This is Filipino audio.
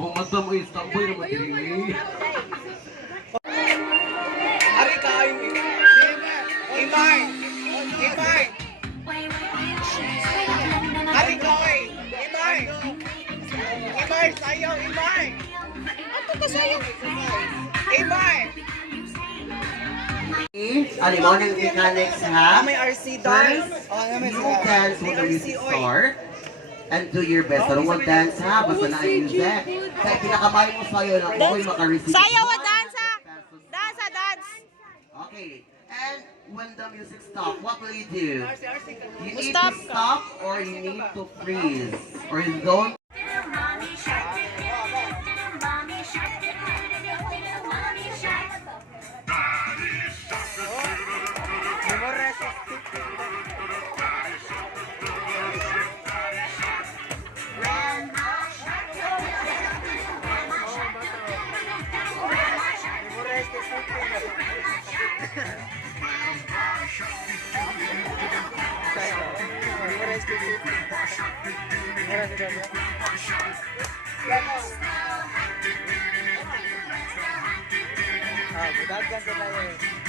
Kung madam ay tambay na matindi. Ari kain. Imay. Imay. Ari kain. Imay. Imay sayo imay. Ato ka sayo. Imay. Ano mo ng mechanics ha? May RC dance. You will dance when the music start and do your best. Pero huwag dance ha, basta na-music. Kaya pinakabayo mo sa'yo na ako'y makareceive. Sayo wa dansa. Dansa dance. Okay, and when the music stops, what will you do? You need Stop. to stop or you need to freeze. Or you don't. Budak kan sa tayo.